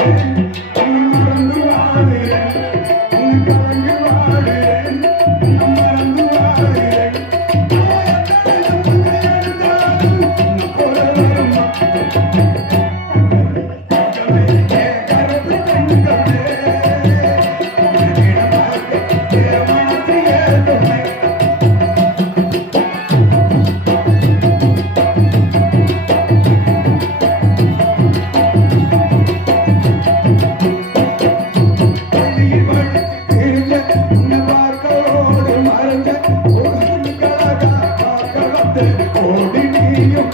Thank you. ஓடி நீயும்